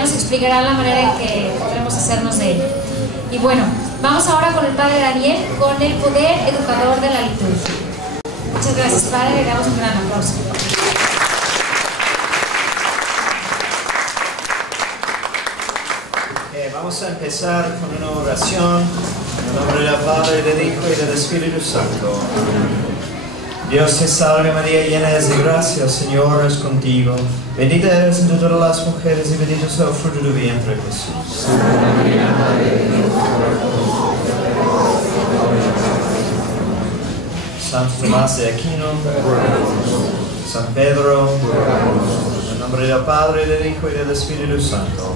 nos explicará la manera en que podremos hacernos de ella. Y bueno, vamos ahora con el Padre Daniel, con el poder educador de la liturgia. Muchas gracias, Padre, le damos un gran aplauso. Vamos a empezar con una oración en el nombre del Padre, del Hijo y del Espíritu Santo. Dios te salve María, llena eres de gracia, el Señor es contigo. Bendita eres entre todas las mujeres y bendito es el fruto de tu vientre, Jesús. Santa María, Madre de Dios, Santo Tomás de Aquino, San Pedro, en el nombre del Padre, del Hijo y del Espíritu Santo.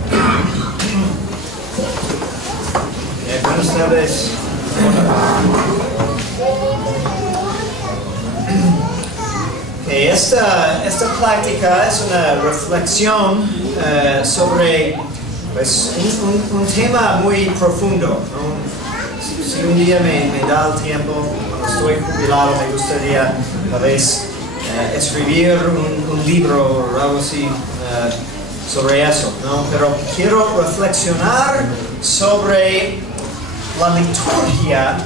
Buenas tardes. Esta práctica es una reflexión sobre pues, un tema muy profundo, ¿no? Si un día me da el tiempo, cuando estoy jubilado, me gustaría tal vez escribir un libro o algo así sobre eso, ¿no? Pero quiero reflexionar sobre la liturgia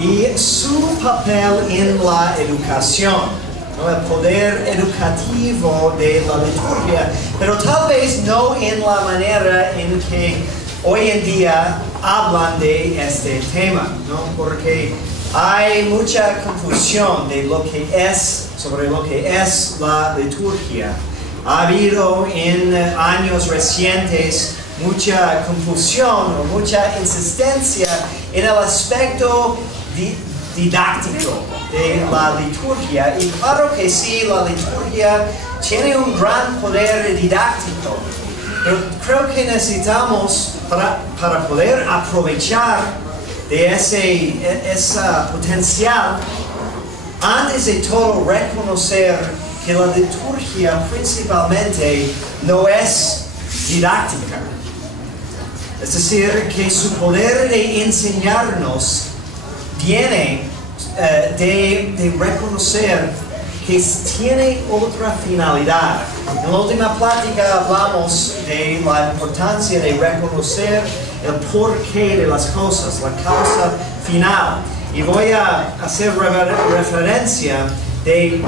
y su papel en la educación, ¿no? El poder educativo de la liturgia, pero tal vez no en la manera en que hoy en día hablan de este tema, ¿no? Porque hay mucha confusión de lo que es, sobre lo que es la liturgia. Ha habido en años recientes mucha confusión o mucha insistencia en el aspecto didáctico de la liturgia. Y claro que sí, la liturgia tiene un gran poder didáctico, pero creo que necesitamos, para poder aprovechar de ese potencial, antes de todo reconocer que la liturgia principalmente no es didáctica. Es decir, que su poder de enseñarnos viene de reconocer que tiene otra finalidad. En la última plática hablamos de la importancia de reconocer el porqué de las cosas, la causa final. Y voy a hacer referencia de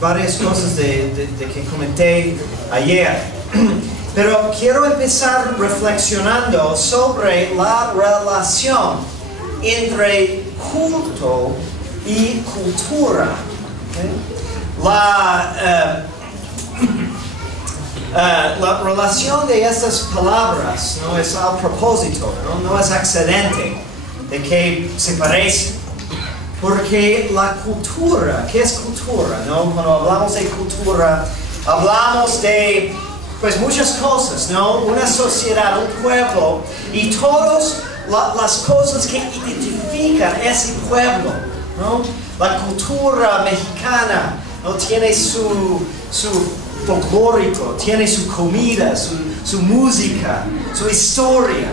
varias cosas que comenté ayer. Pero quiero empezar reflexionando sobre la relación entre culto y cultura. La relación de estas palabras no es a propósito, no es accidente de que se parecen. Porque la cultura, ¿qué es cultura? ¿No? Cuando hablamos de cultura, hablamos de pues muchas cosas, ¿no? Una sociedad, un pueblo y todas las cosas que identifican ese pueblo, ¿no? La cultura mexicana, ¿no? Tiene su folclórico, tiene su comida, su música, su historia,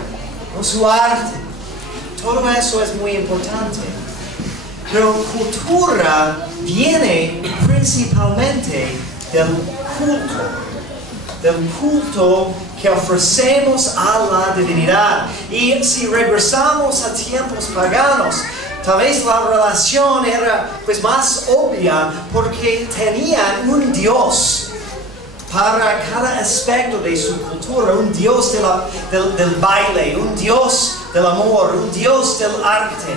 ¿no? Su arte. Todo eso es muy importante. Pero cultura viene principalmente del culto que ofrecemos a la divinidad. Y si regresamos a tiempos paganos, tal vez la relación era pues más obvia porque tenían un Dios para cada aspecto de su cultura, un Dios del baile, un Dios del amor, un Dios del arte,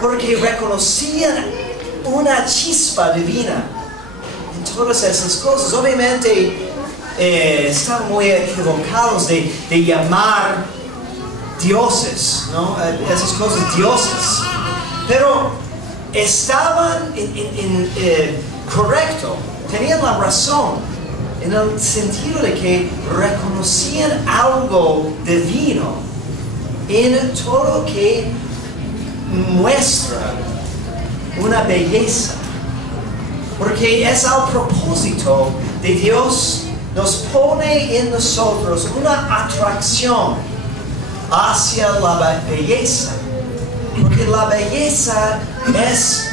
porque reconocían una chispa divina en todas esas cosas. Obviamente están muy equivocados de llamar dioses, ¿no? Esas cosas dioses, pero estaban correcto, tenían la razón en el sentido de que reconocían algo divino en todo que muestra una belleza, porque es al propósito de Dios. Nos pone en nosotros una atracción hacia la belleza, porque la belleza es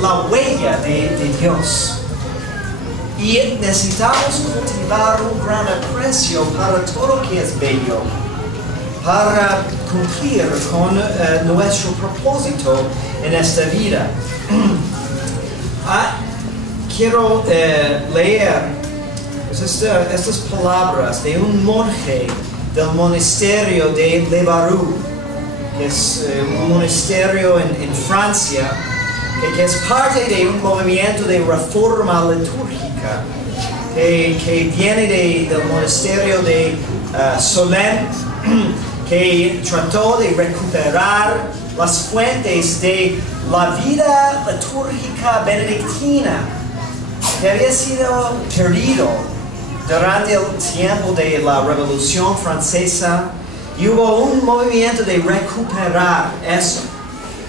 la huella de Dios. Y necesitamos cultivar un gran aprecio para todo lo que es bello, para cumplir con nuestro propósito en esta vida. Quiero leer estas palabras de un monje del monasterio de Le Barroux, que es un monasterio en Francia, que es parte de un movimiento de reforma litúrgica que viene del monasterio de Solesmes, que trató de recuperar las fuentes de la vida litúrgica benedictina que había sido perdido durante el tiempo de la Revolución Francesa, y hubo un movimiento de recuperar eso.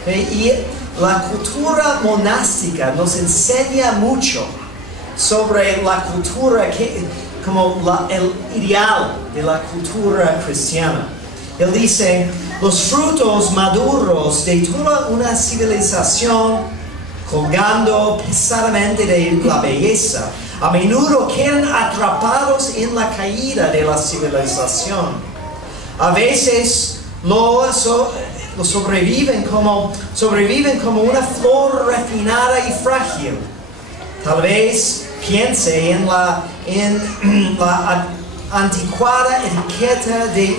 Y la cultura monástica nos enseña mucho sobre la cultura, como el ideal de la cultura cristiana. Él dice: los frutos maduros de toda una civilización, colgando pesadamente de la belleza, a menudo quedan atrapados en la caída de la civilización. A veces lo sobreviven como una flor refinada y frágil. Tal vez piense en la anticuada etiqueta de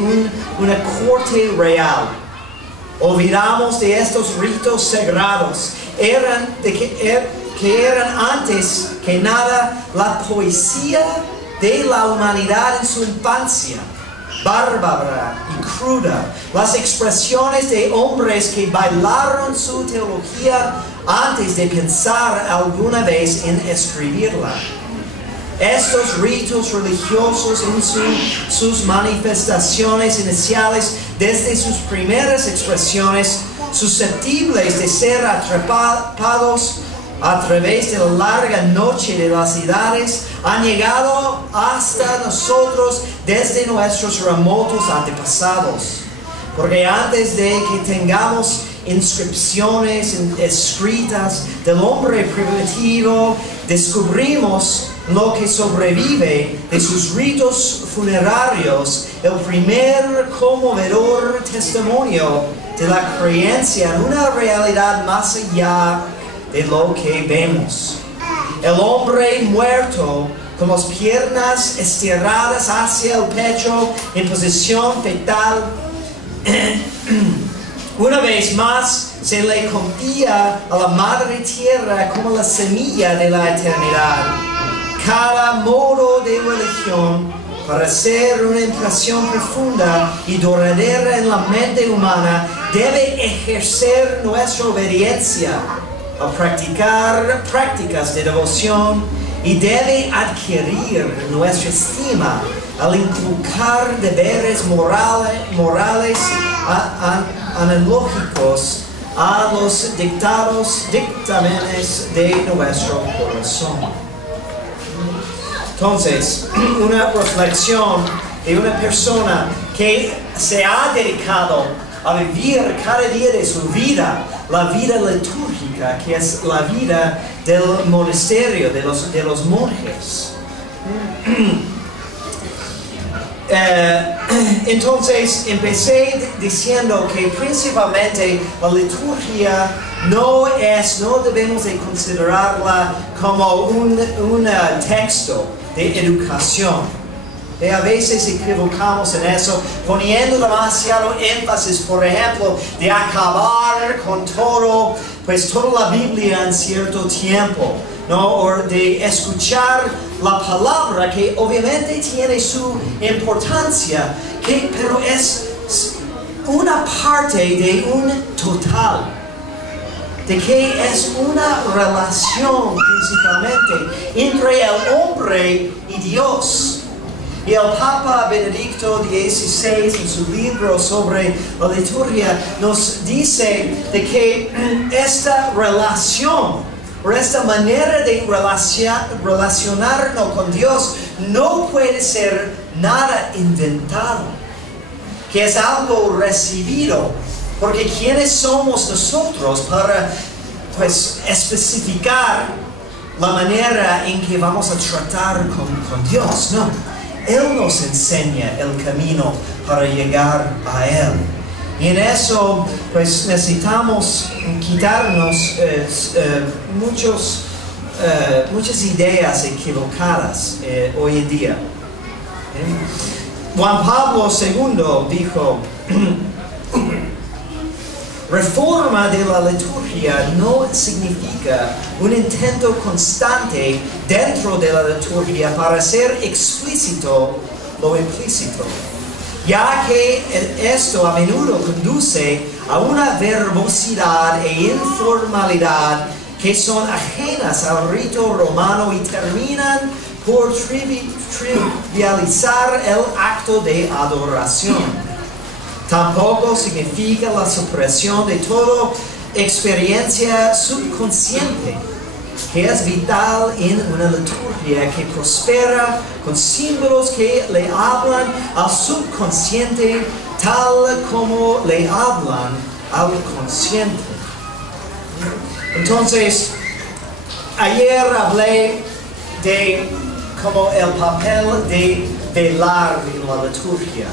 una corte real. Olvidamos de estos ritos sagrados, que eran antes que nada la poesía de la humanidad en su infancia, bárbara y cruda, las expresiones de hombres que bailaron su teología antes de pensar alguna vez en escribirla. Estos ritos religiosos en sus manifestaciones iniciales, desde sus primeras expresiones, susceptibles de ser atrapados a través de la larga noche de las edades, han llegado hasta nosotros desde nuestros remotos antepasados. Porque antes de que tengamos inscripciones escritas del hombre primitivo, descubrimos lo que sobrevive de sus ritos funerarios, el primer conmovedor testimonio de la creencia en una realidad más allá de lo que vemos. El hombre muerto, con las piernas estiradas hacia el pecho en posición fetal, una vez más se le confía a la Madre Tierra como la semilla de la eternidad. Cada modo de religión, para hacer una impresión profunda y duradera en la mente humana, debe ejercer nuestra obediencia al practicar prácticas de devoción, y debe adquirir nuestra estima al inculcar deberes morales analógicos a los dictámenes de nuestro corazón. Entonces, una reflexión de una persona que se ha dedicado a vivir cada día de su vida la vida litúrgica, que es la vida del monasterio, de los monjes. Entonces empecé diciendo que principalmente la liturgia no debemos de considerarla como un texto de educación. Y a veces equivocamos en eso, poniendo demasiado énfasis, por ejemplo, de acabar con toda la Biblia en cierto tiempo, ¿no? O de escuchar la palabra, que obviamente tiene su importancia, pero es una parte de un total, de que es una relación principalmente entre el hombre y Dios. Y el Papa Benedicto XVI, en su libro sobre la liturgia, nos dice de que esta relación, o esta manera de relacionarnos con Dios, no puede ser nada inventado, que es algo recibido. Porque ¿quiénes somos nosotros para especificar la manera en que vamos a tratar con Dios, no. Él nos enseña el camino para llegar a Él. Y en eso, pues necesitamos quitarnos muchas ideas equivocadas hoy en día. Juan Pablo II dijo, reforma de la liturgia no significa un intento constante dentro de la liturgia para hacer explícito lo implícito, ya que esto a menudo conduce a una verbosidad e informalidad que son ajenas al rito romano y terminan por trivializar el acto de adoración. Tampoco significa la supresión de toda experiencia subconsciente, que es vital en una liturgia que prospera con símbolos que le hablan al subconsciente tal como le hablan al consciente. Entonces, ayer hablé de como el papel de velar en la liturgia.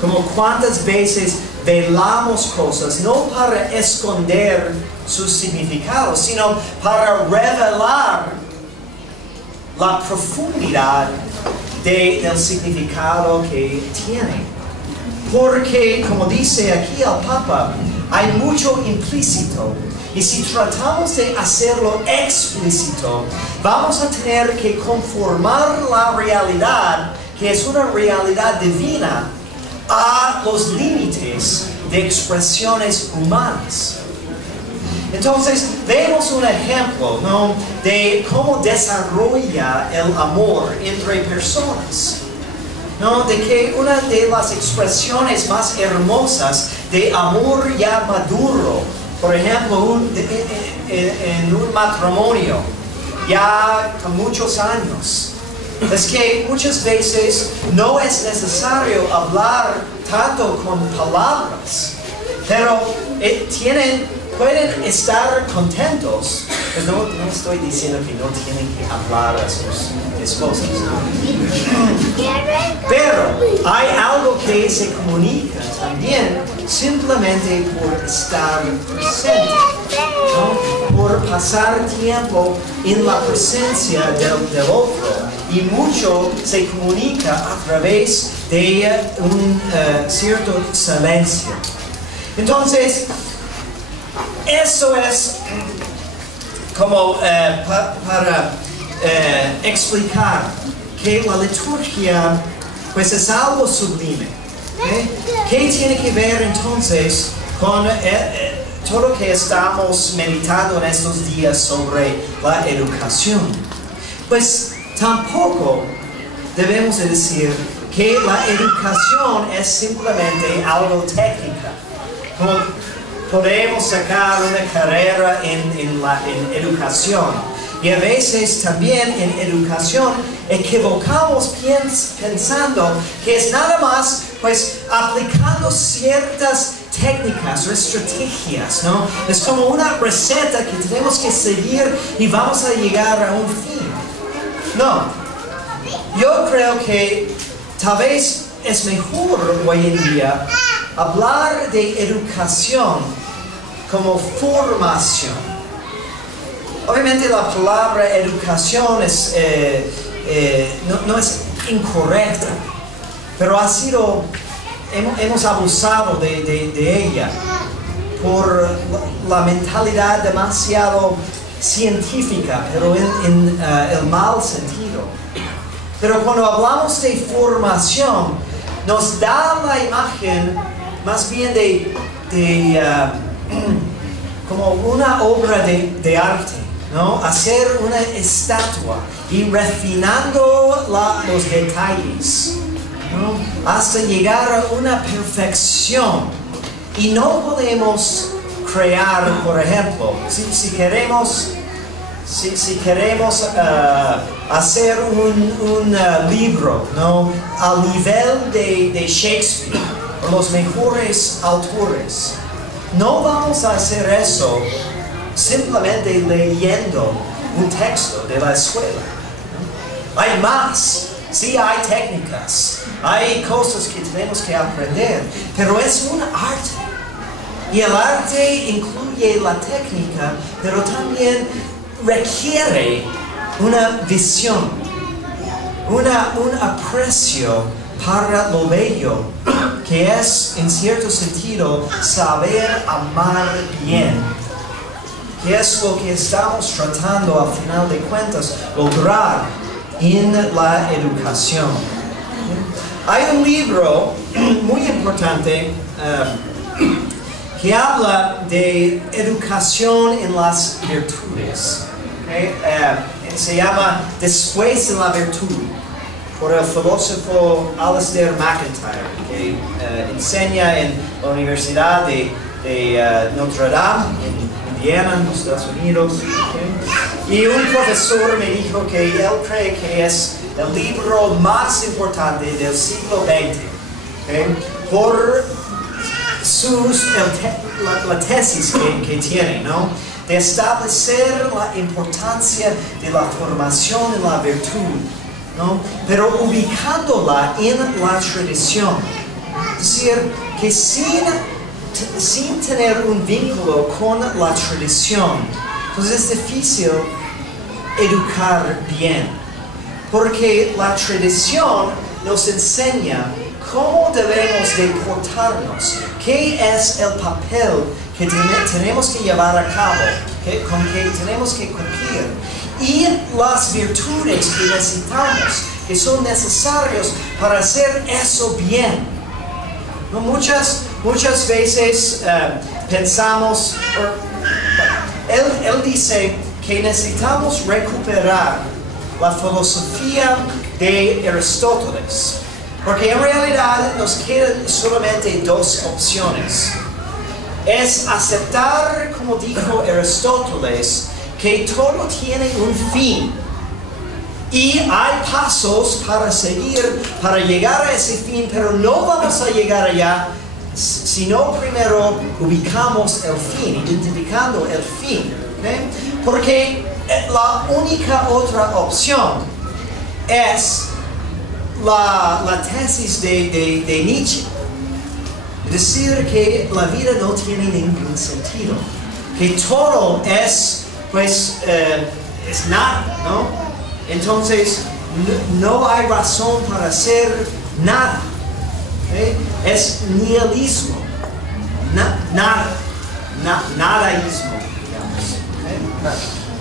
Como cuántas veces velamos cosas, no para esconder sus significados, sino para revelar la profundidad del significado que tiene. Porque, como dice aquí el Papa, hay mucho implícito. Y si tratamos de hacerlo explícito, vamos a tener que conformar la realidad, que es una realidad divina, a los límites de expresiones humanas. Entonces, vemos un ejemplo, ¿no?, de cómo desarrolla el amor entre personas, ¿no?, de que una de las expresiones más hermosas de amor ya maduro, por ejemplo, en un matrimonio, ya con muchos años, es que muchas veces no es necesario hablar tanto con palabras, pero pueden estar contentos. Pues no estoy diciendo que no tienen que hablar a sus esposas, pero hay algo que se comunica también simplemente por estar presente, ¿no?, por pasar tiempo en la presencia del otro. Y mucho se comunica a través de un cierto silencio. Entonces, eso es como para explicar que la liturgia pues es algo sublime. ¿Qué tiene que ver entonces con todo lo que estamos meditando en estos días sobre la educación? Pues tampoco debemos de decir que la educación es simplemente algo técnica. Como podemos sacar una carrera en educación, y a veces también en educación equivocamos pensando que es nada más pues aplicando ciertas técnicas o estrategias, ¿no? Es como una receta que tenemos que seguir y vamos a llegar a un fin. No, yo creo que tal vez es mejor hoy en día hablar de educación como formación. Obviamente la palabra educación no es incorrecta, pero hemos abusado de ella por la mentalidad demasiado científica, pero en el mal sentido. Pero cuando hablamos de formación, nos da la imagen más bien de como una obra de arte, ¿no? Hacer una estatua y refinando los detalles, ¿no?, hasta llegar a una perfección. Y no podemos crear, por ejemplo, si queremos hacer un libro, ¿no?, al nivel de Shakespeare o los mejores autores, no vamos a hacer eso simplemente leyendo un texto de la escuela, ¿no? Hay más, sí hay técnicas, hay cosas que tenemos que aprender, pero es un arte. Y el arte incluye la técnica, pero también requiere una visión, un aprecio para lo bello, que es, en cierto sentido, saber amar bien, que es lo que estamos tratando, al final de cuentas, lograr en la educación. Hay un libro muy importante que habla de educación en las virtudes. ¿Okay? Se llama Después de la virtud, por el filósofo Alasdair MacIntyre, que enseña en la Universidad de Notre Dame, en Indiana, en los Estados Unidos. ¿Okay? Y un profesor me dijo que él cree que es el libro más importante del siglo XX, ¿okay? Por la tesis que tiene, ¿no? De establecer la importancia de la formación en la virtud, ¿no? Pero ubicándola en la tradición. Es decir, que sin tener un vínculo con la tradición, entonces es difícil educar bien. Porque la tradición nos enseña cómo debemos de portarnos, qué es el papel que tenemos que llevar a cabo, con que tenemos que cumplir, y las virtudes que necesitamos, que son necesarios para hacer eso bien. ¿No? Muchas veces pensamos, él dice que necesitamos recuperar la filosofía de Aristóteles, porque en realidad nos quedan solamente dos opciones. Es aceptar, como dijo Aristóteles, que todo tiene un fin y hay pasos para seguir, para llegar a ese fin, pero no vamos a llegar allá sino primero ubicamos el fin, identificando el fin, ¿okay? Porque la única otra opción es la tesis de Nietzsche, decir que la vida no tiene ningún sentido, que todo es, pues, es nada, ¿no? Entonces, no hay razón para hacer nada, ¿okay? Es nihilismo, nadaísmo, digamos,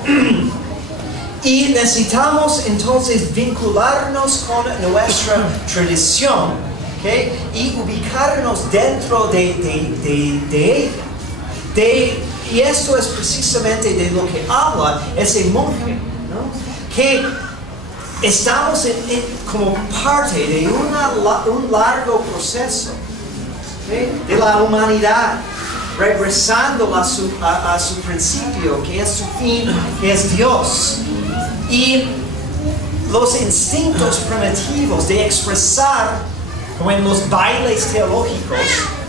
¿okay? Y necesitamos entonces vincularnos con nuestra tradición, ¿okay? Y ubicarnos dentro de ella. Y esto es precisamente de lo que habla ese monje, ¿no? Que estamos como parte de un largo proceso, ¿okay? De la humanidad, regresando a su principio, que es su fin, que es Dios. Y los instintos primitivos de expresar, como en los bailes teológicos,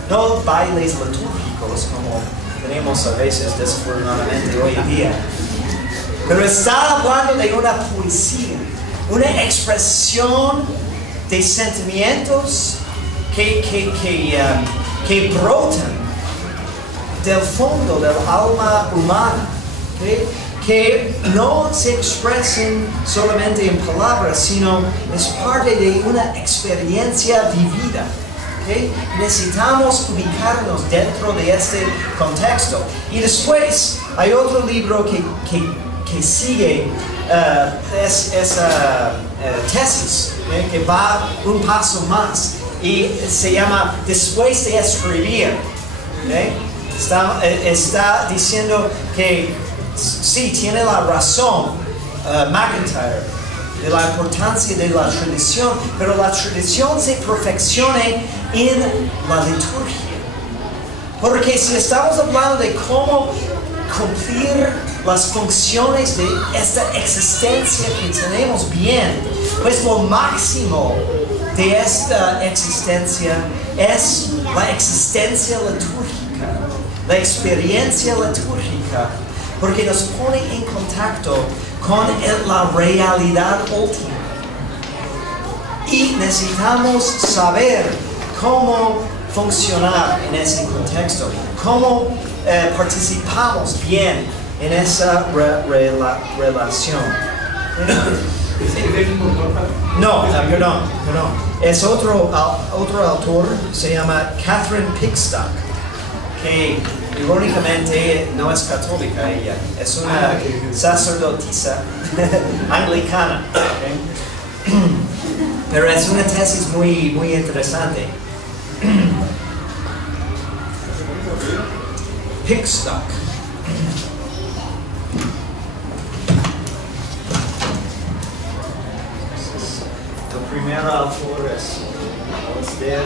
no bailes litúrgicos como tenemos a veces desafortunadamente hoy en día, pero está hablando de una poesía, una expresión de sentimientos que brotan del fondo del alma humana, ¿okay? Que no se expresen solamente en palabras, sino es parte de una experiencia vivida. ¿Okay? Necesitamos ubicarnos dentro de este contexto. Y después hay otro libro que sigue esa tesis, ¿okay? Que va un paso más y se llama Después de escribir. ¿Okay? Está diciendo que sí, tiene la razón MacIntyre de la importancia de la tradición, pero la tradición se perfecciona en la liturgia. Porque si estamos hablando de cómo cumplir las funciones de esta existencia que tenemos bien, pues lo máximo de esta existencia es la existencia litúrgica, la experiencia litúrgica, porque nos pone en contacto con la realidad última. Y necesitamos saber cómo funcionar en ese contexto, cómo participamos bien en esa relación. No, perdón. Es otro autor, se llama Catherine Pickstock, que irónicamente no es católica ella, es una sacerdotisa anglicana. Okay. Pero es una tesis muy interesante. Pickstock. El primer autor es de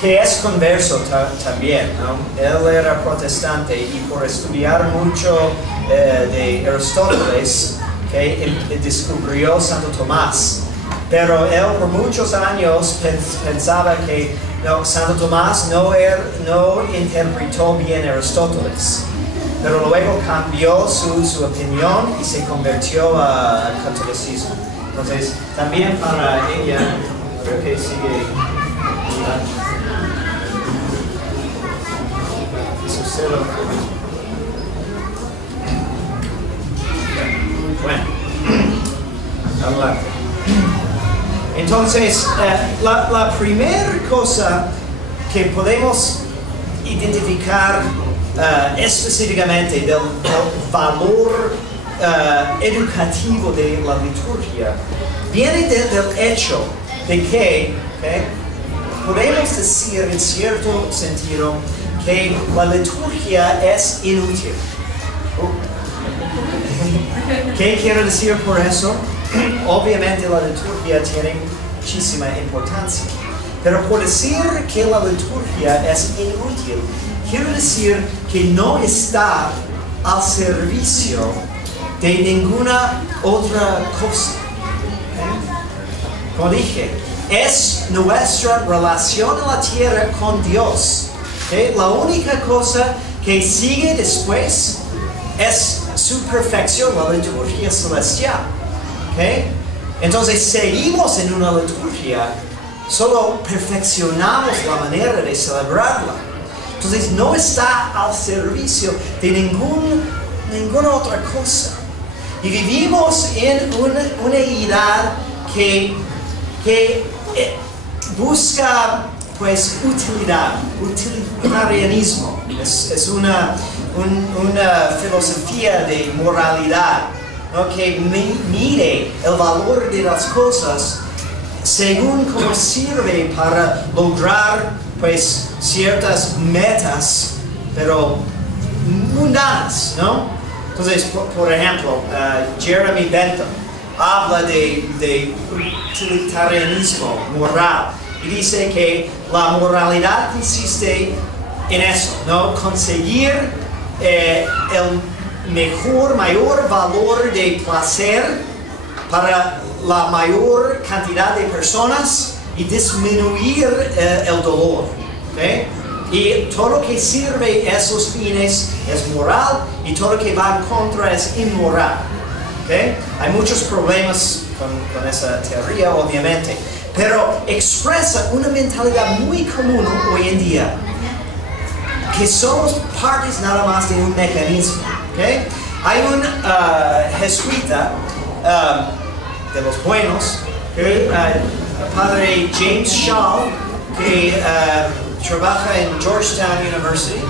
que es converso también, ¿no? Él era protestante y por estudiar mucho de Aristóteles, que descubrió Santo Tomás. Pero él por muchos años pensaba que Santo Tomás no interpretó bien Aristóteles. Pero luego cambió su opinión y se convirtió al catolicismo. Entonces, también para ella, creo que sigue sucediendo. Bueno, adelante. Entonces, la primera cosa que podemos identificar específicamente del valor educativo de la liturgia viene del hecho de que podemos decir en cierto sentido que la liturgia es inútil. ¿Qué quiero decir por eso? Obviamente la liturgia tiene muchísima importancia, pero por decir que la liturgia es inútil, quiero decir que no está al servicio de ninguna otra cosa. Como dije, es nuestra relación en la tierra con Dios. La única cosa que sigue después es su perfección, la liturgia celestial. Entonces seguimos en una liturgia, solo perfeccionamos la manera de celebrarla. Entonces no está al servicio de ninguna otra cosa. Y vivimos en una edad que busca pues utilitarianismo. Es una filosofía de moralidad, ¿no? Que mide el valor de las cosas según cómo sirve para lograr pues ciertas metas, pero mundanas, ¿no? Entonces, por ejemplo, Jeremy Bentham habla de utilitarianismo moral y dice que la moralidad consiste en eso, ¿no? Conseguir el mayor valor de placer para la mayor cantidad de personas y disminuir el dolor. Y todo lo que sirve a esos fines es moral y todo lo que va en contra es inmoral. Hay muchos problemas con esa teoría, obviamente, pero expresa una mentalidad muy común hoy en día, que somos partes nada más de un mecanismo. Hay un jesuita de los buenos, padre James Shaw, que trabaja en Georgetown University,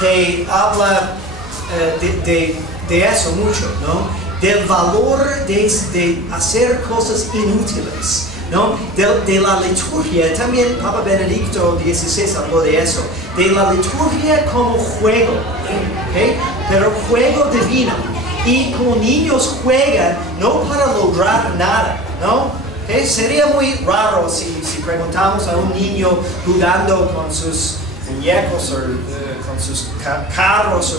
que habla de eso mucho, ¿no? Del valor de hacer cosas inútiles, ¿no? De la liturgia. También Papa Benedicto XVI habló de eso, de la liturgia como juego, pero juego divino. Y como niños juegan no para lograr nada, ¿no? Sería muy raro si preguntamos a un niño jugando con sus muñecos o con sus carros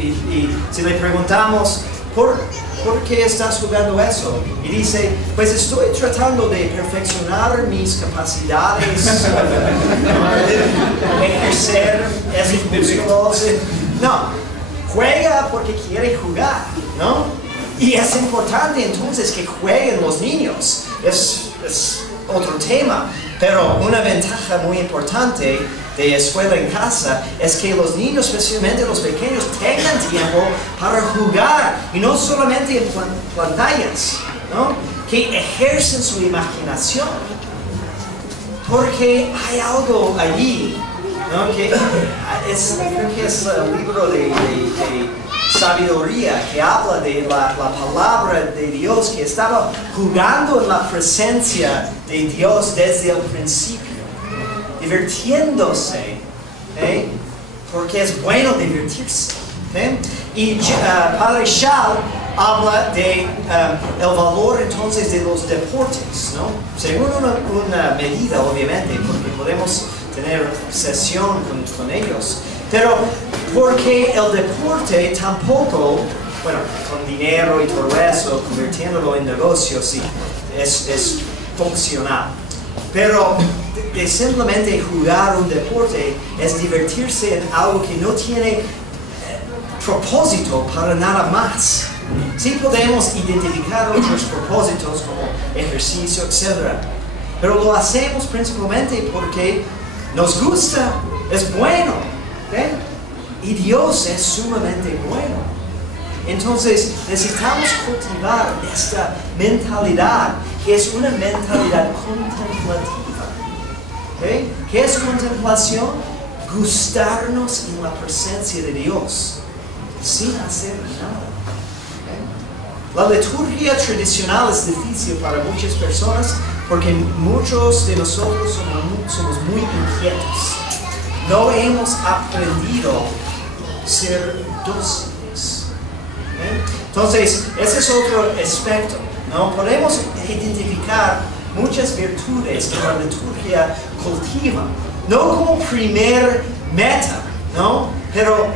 y si le preguntamos ¿Por qué estás jugando eso? Y dice, pues estoy tratando de perfeccionar mis capacidades, ejercer esos músculos. No, juega porque quiere jugar, ¿no? Y es importante entonces que jueguen los niños. Es otro tema, pero una ventaja muy importante de escuela en casa es que los niños, especialmente los pequeños, tengan tiempo para jugar y no solamente en pantallas, ¿no? Que ejercen su imaginación, porque hay algo allí, ¿no? Que creo que es un libro de sabiduría que habla de la palabra de Dios, que estaba jugando en la presencia de Dios desde el principio, divirtiéndose, porque es bueno divertirse. Y Padre Schall habla de el valor entonces de los deportes, ¿no? Según una medida, obviamente, porque podemos tener sesión con ellos, pero porque el deporte tampoco, bueno, con dinero y todo eso, convirtiéndolo en negocio, sí, es funcional. Pero de simplemente jugar un deporte es divertirse en algo que no tiene propósito para nada más. Sí podemos identificar otros propósitos como ejercicio, etc. Pero lo hacemos principalmente porque nos gusta, es bueno. Y Dios es sumamente bueno. Entonces necesitamos cultivar esta mentalidad, que es una mentalidad contemplativa. ¿Qué es contemplación? Gustarnos en la presencia de Dios, sin hacer nada. La liturgia tradicional es difícil para muchas personas porque muchos de nosotros somos muy inquietos. No hemos aprendido a ser dóciles. Entonces, ese es otro aspecto, ¿no? Podemos identificar muchas virtudes que la liturgia cultiva, no como primer meta, ¿no? Pero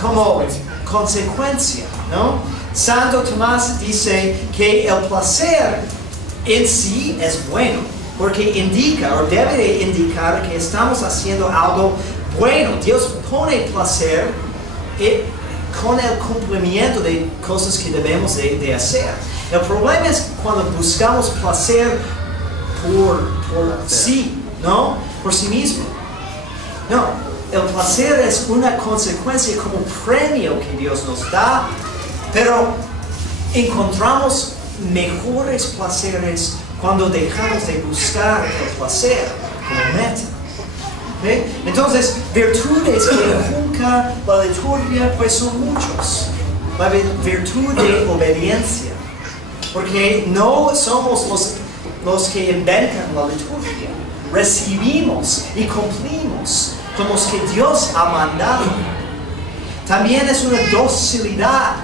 como consecuencia, ¿no? Santo Tomás dice que el placer en sí es bueno, porque indica o debe de indicar que estamos haciendo algo bueno. Dios pone placer con el cumplimiento de cosas que debemos de hacer. El problema es cuando buscamos placer por sí, ¿no? Por sí mismo. No, el placer es una consecuencia como premio que Dios nos da, pero encontramos mejores placeres cuando dejamos de buscar el placer como meta. Entonces, virtudes que inculca la liturgia pues son muchos. La virtud de obediencia, porque no somos los que inventan la liturgia. Recibimos y cumplimos con los que Dios ha mandado. También es una docilidad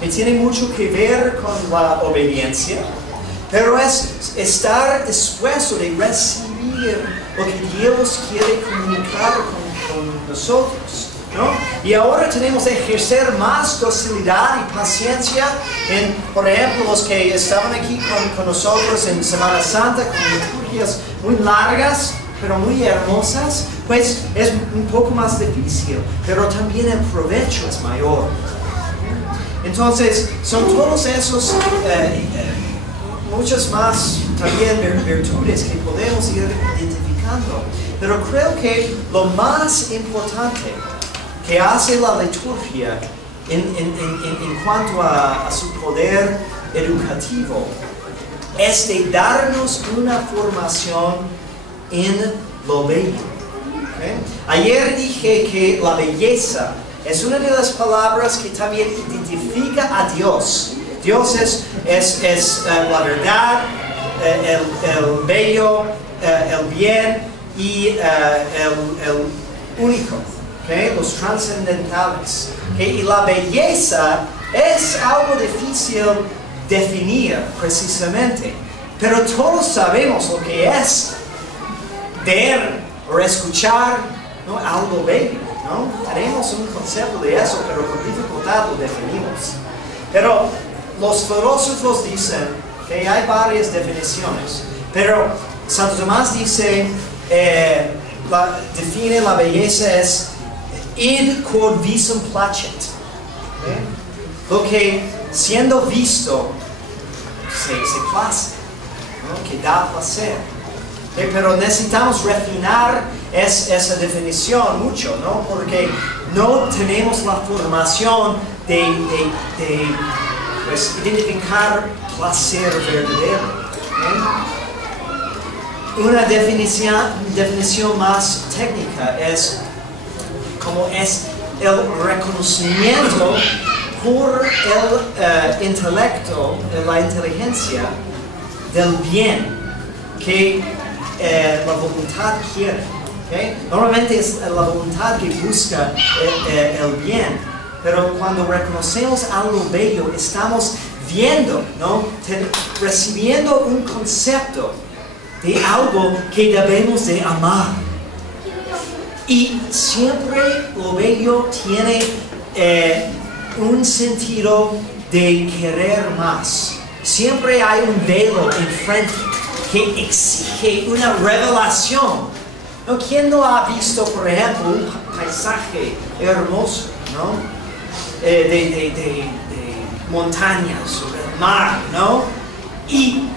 que tiene mucho que ver con la obediencia, pero es estar dispuesto de recibir lo que Dios quiere comunicar con nosotros, ¿no? Y ahora tenemos que ejercer más docilidad y paciencia en, por ejemplo, los que estaban aquí con nosotros en Semana Santa, con liturgias muy largas, pero muy hermosas, pues es un poco más difícil, pero también el provecho es mayor. Entonces, son todos esos, muchas más también virtudes que podemos ir identificando. Pero creo que lo más importante que hace la liturgia en cuanto a su poder educativo es de darnos una formación en lo bello. Ayer dije que la belleza es una de las palabras que también identifica a Dios. Dios es la verdad, el bello, el bien y el único, los trascendentales. Y la belleza es algo difícil definir precisamente, pero todos sabemos lo que es ver o escuchar, ¿no? Algo bello. ¿No? Tenemos un concepto de eso, pero con dificultad lo definimos. Pero los filósofos dicen que hay varias definiciones, pero Santo Tomás dice, define la belleza es id quod visum placet. Lo que siendo visto se place, ¿no? Que da placer. Pero necesitamos refinar esa definición mucho, ¿no? Porque no tenemos la formación de pues, identificar placer verdadero. Una definición más técnica es como es el reconocimiento por el intelecto, la inteligencia del bien que la voluntad quiere. ¿Okay? Normalmente es la voluntad que busca el bien, pero cuando reconocemos algo bello, estamos viendo, ¿no? Recibiendo un concepto de algo que debemos de amar. Y siempre lo bello tiene un sentido de querer más. Siempre hay un velo enfrente que exige una revelación. ¿No? ¿Quién no ha visto, por ejemplo, un paisaje hermoso, ¿no? de montañas, sobre el mar, ¿no? Y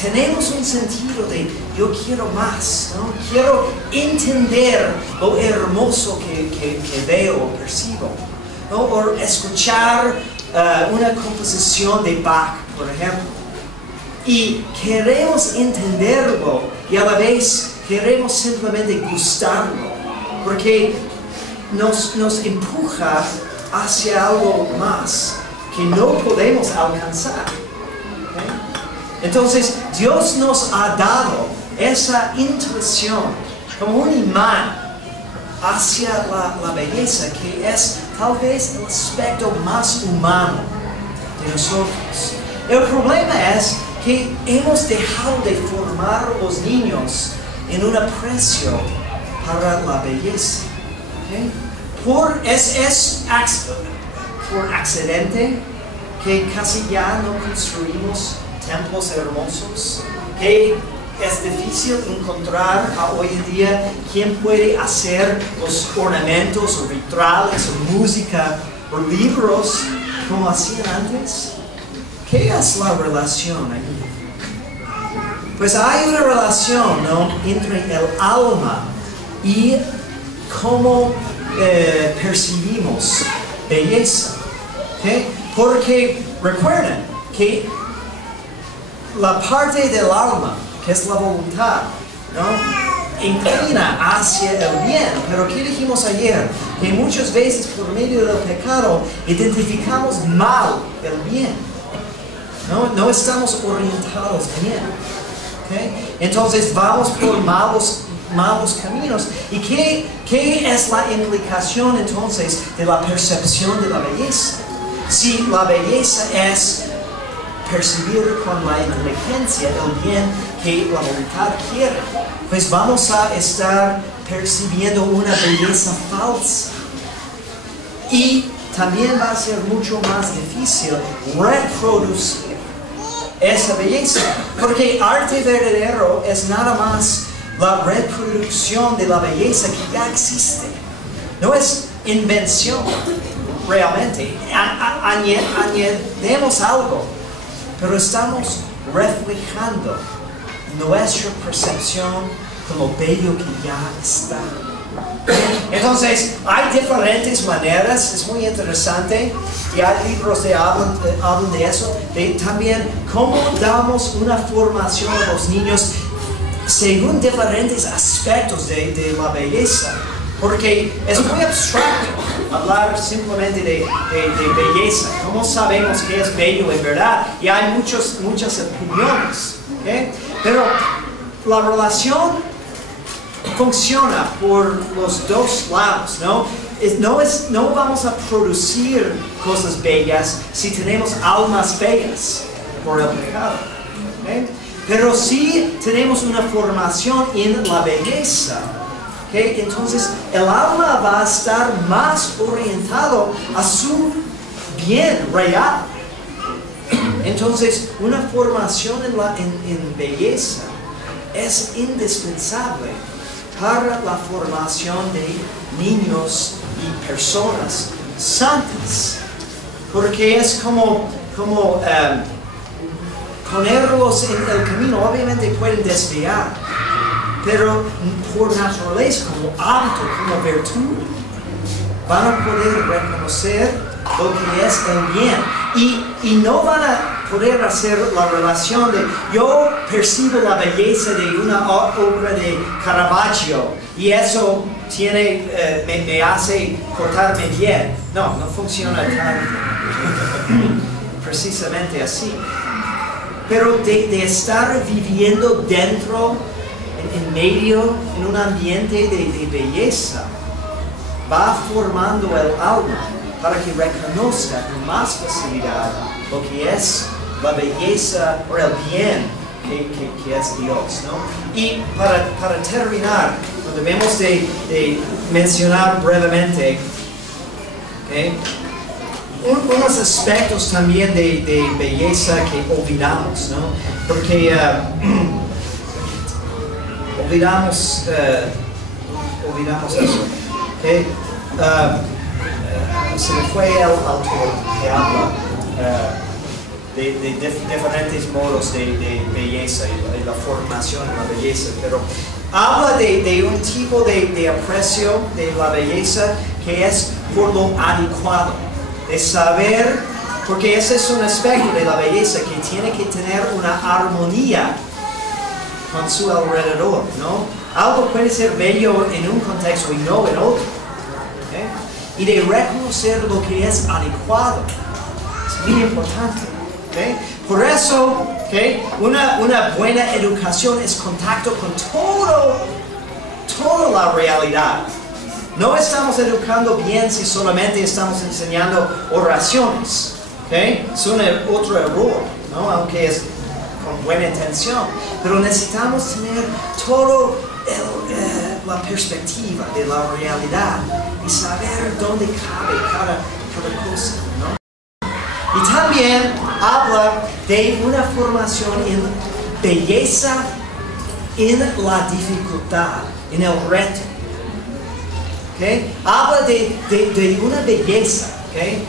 tenemos un sentido de yo quiero más, ¿no? Quiero entender lo hermoso que veo o percibo, ¿no? O escuchar una composición de Bach, por ejemplo. Y queremos entenderlo y a la vez queremos simplemente gustarlo, porque nos empuja hacia algo más que no podemos alcanzar. ¿Okay? Entonces, Dios nos ha dado esa intuición como un imán hacia la belleza, que es tal vez el aspecto más humano de nosotros. El problema es que hemos dejado de formar a los niños en un aprecio para la belleza. ¿Okay? Por accidente que casi ya no construimos templos hermosos, que es difícil encontrar hoy en día quien puede hacer los ornamentos o vitrales o música o libros como hacían antes. ¿Qué es la relación ahí? Pues hay una relación, ¿no?, entre el alma y cómo percibimos belleza. ¿Okay? Porque recuerden que la parte del alma, que es la voluntad, ¿no?, inclina hacia el bien. Pero ¿qué dijimos ayer? Que muchas veces por medio del pecado identificamos mal el bien. No estamos orientados bien. ¿Okay? Entonces vamos por malos caminos. ¿Y qué es la implicación entonces de la percepción de la belleza? Si la belleza es percibir con la inteligencia el bien que la voluntad quiere, pues vamos a estar percibiendo una belleza falsa. Y también va a ser mucho más difícil reproducir esa belleza, porque arte verdadero es nada más la reproducción de la belleza que ya existe. No es invención realmente. Añadimos algo, pero estamos reflejando nuestra percepción con lo bello que ya está. Entonces, hay diferentes maneras, es muy interesante, y hay libros que hablan de eso, de también cómo damos una formación a los niños según diferentes aspectos de la belleza, porque es muy abstracto hablar simplemente de belleza. ¿Cómo sabemos qué es bello en verdad? Y hay muchas opiniones, ¿okay? Pero la relación funciona por los dos lados, ¿no? No vamos a producir cosas bellas si tenemos almas bellas por el pecado. ¿Okay? Pero si tenemos una formación en la belleza, ¿okay? Entonces el alma va a estar más orientado a su bien real. Entonces, una formación en belleza es indispensable para la formación de niños y personas santas, porque es como ponerlos en el camino. Obviamente pueden desviar, pero por naturaleza, como hábito, como virtud, van a poder reconocer lo que es el bien y no van a poder hacer la relación de yo percibo la belleza de una obra de Caravaggio y eso me hace portarme bien. No funciona tan precisamente así. Pero de estar viviendo dentro, en medio, en un ambiente de belleza, va formando el alma para que reconozca con más facilidad lo que es la belleza o el bien que es Dios, ¿no? Y para terminar, debemos de mencionar brevemente unos aspectos también de belleza que olvidamos, ¿no? Porque olvidamos eso. ¿Okay? Se me fue el autor que habla de diferentes modos de belleza y la formación de la belleza, pero habla de un tipo de aprecio de la belleza que es por lo adecuado, de saber, porque ese es un aspecto de la belleza que tiene que tener una armonía con su alrededor, ¿no? Algo puede ser bello en un contexto y no en otro, ¿okay? Y de reconocer lo que es adecuado es muy importante, ¿okay? Por eso, ¿okay? Una buena educación es contacto con toda la realidad. No estamos educando bien si solamente estamos enseñando oraciones, ¿okay? Es otro error, ¿no? Aunque es con buena intención, pero necesitamos tener toda la perspectiva de la realidad y saber dónde cabe cada cosa, ¿no? Y también habla de una formación en belleza, en la dificultad, en el reto. ¿Okay? Habla de una belleza, ¿okay?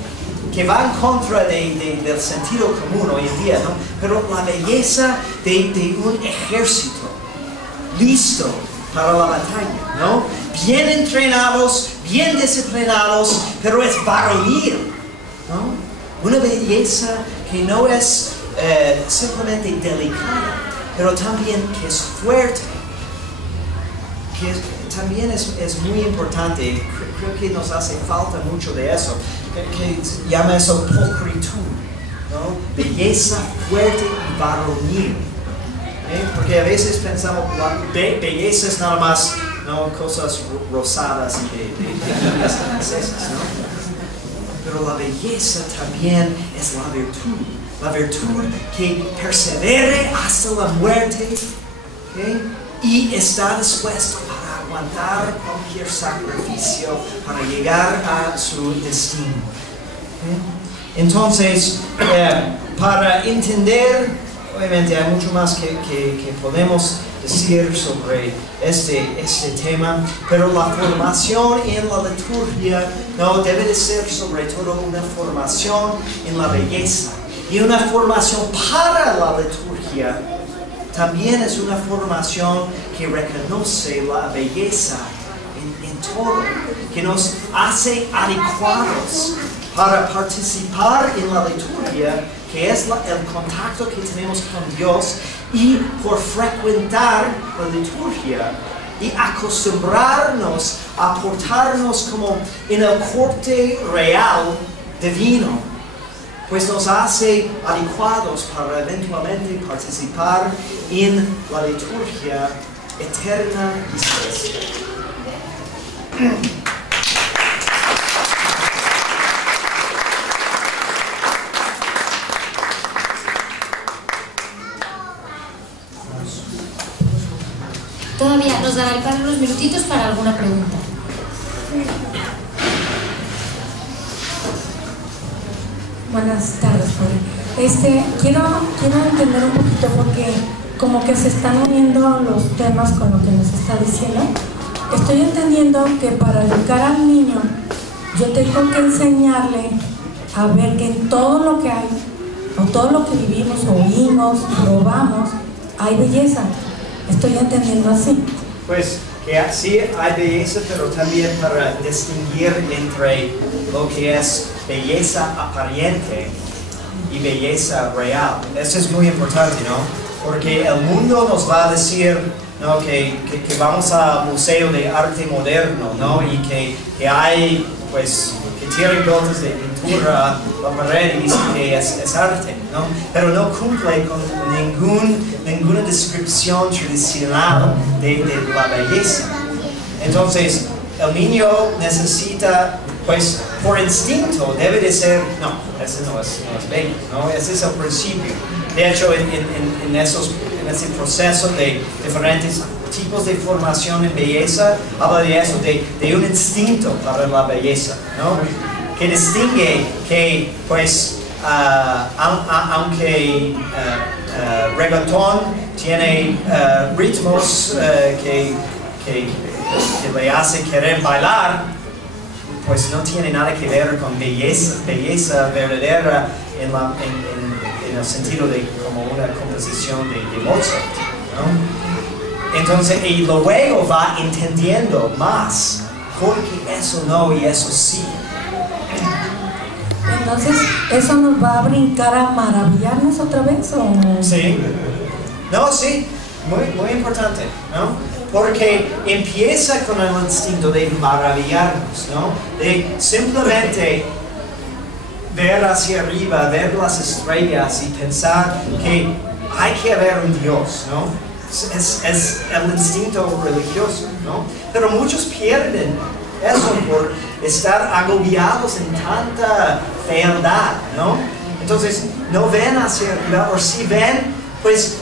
Que va en contra del sentido común hoy en día, ¿no? Pero la belleza de un ejército listo para la batalla, ¿no? Bien entrenados, bien disciplinados, pero es varonil, ¿no? Una belleza que no es simplemente delicada, pero también que es fuerte, que también es muy importante. Creo que nos hace falta mucho de eso, que llama eso pulcritud, ¿no? Belleza fuerte y varonil, porque a veces pensamos la belleza es nada más, ¿no? Cosas rosadas y de princesas, ¿no? Pero la belleza también es la virtud que persevere hasta la muerte, ¿okay? Y está dispuesto para aguantar cualquier sacrificio para llegar a su destino. ¿Okay? Entonces, para entender, obviamente hay mucho más que podemos decir sobre este tema, pero la formación en la liturgia no debe de ser sobre todo una formación en la belleza, y una formación para la liturgia también es una formación que reconoce la belleza en todo, que nos hace adecuados para participar en la liturgia, que es el contacto que tenemos con Dios, y por frecuentar la liturgia y acostumbrarnos a portarnos como en el corte real divino, pues nos hace adecuados para eventualmente participar en la liturgia eterna y celestial. Todavía nos dará el padre unos minutitos para alguna pregunta. Buenas tardes, padre. quiero entender un poquito porque como que se están uniendo los temas con lo que nos está diciendo. Estoy entendiendo que para educar al niño yo tengo que enseñarle a ver que en todo lo que hay, o todo lo que vivimos, oímos, probamos, hay belleza. Estoy entendiendo así. Pues que sí hay belleza, pero también para distinguir entre lo que es belleza aparente y belleza real. Eso es muy importante, ¿no? Porque el mundo nos va a decir, ¿no? que vamos al Museo de Arte Moderno, ¿no? Y que hay, pues, que tienen dotes de pintura a la pared y dicen que es arte, ¿no? Pero no cumple con ninguna descripción tradicional de la belleza. Entonces, el niño necesita, pues, por instinto, debe de ser, no, ese no es bello, ¿no? Ese es el principio. De hecho, en ese proceso de diferentes tipos de formación en belleza, habla de eso, de un instinto para la belleza, ¿no? Que distingue que, pues, aunque reggaetón tiene ritmos que le hace querer bailar, pues no tiene nada que ver con belleza verdadera en el sentido de como una composición de Mozart, ¿no? Entonces, y luego va entendiendo más, porque eso no y eso sí. Entonces, ¿eso nos va a brincar a maravillarnos otra vez? ¿O? Sí. No, sí, muy importante, ¿no? Porque empieza con el instinto de maravillarnos, ¿no? De simplemente ver hacia arriba, ver las estrellas y pensar que hay que haber un Dios, ¿no? Es el instinto religioso, ¿no? Pero muchos pierden eso por estar agobiados en tanta fealdad, ¿no? Entonces no ven hacia arriba, o si ven, pues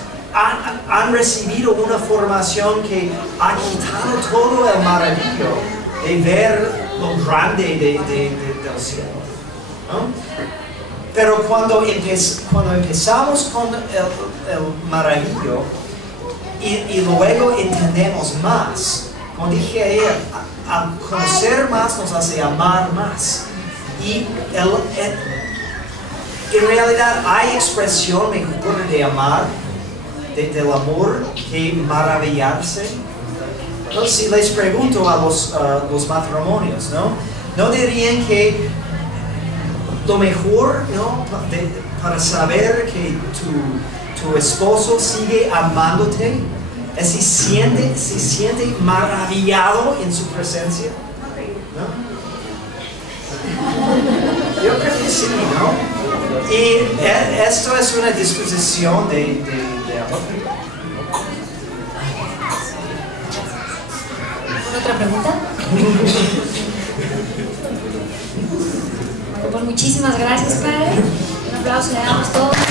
han recibido una formación que ha quitado todo el maravillo de ver lo grande del cielo, ¿no? Pero cuando empezamos con el maravillo y luego entendemos más, como dije ayer, al conocer más nos hace amar más. Y en realidad hay expresión mejor de amar, del amor, que maravillarse. Entonces, si les pregunto a los matrimonios, ¿no dirían que lo mejor, ¿no? para saber que tu esposo sigue amándote es si siente maravillado en su presencia, ¿no? Yo creo que sí, ¿no? Y esto es una disposición de amor. ¿Otra pregunta? Bueno, pues muchísimas gracias, padre. Un aplauso le damos todos.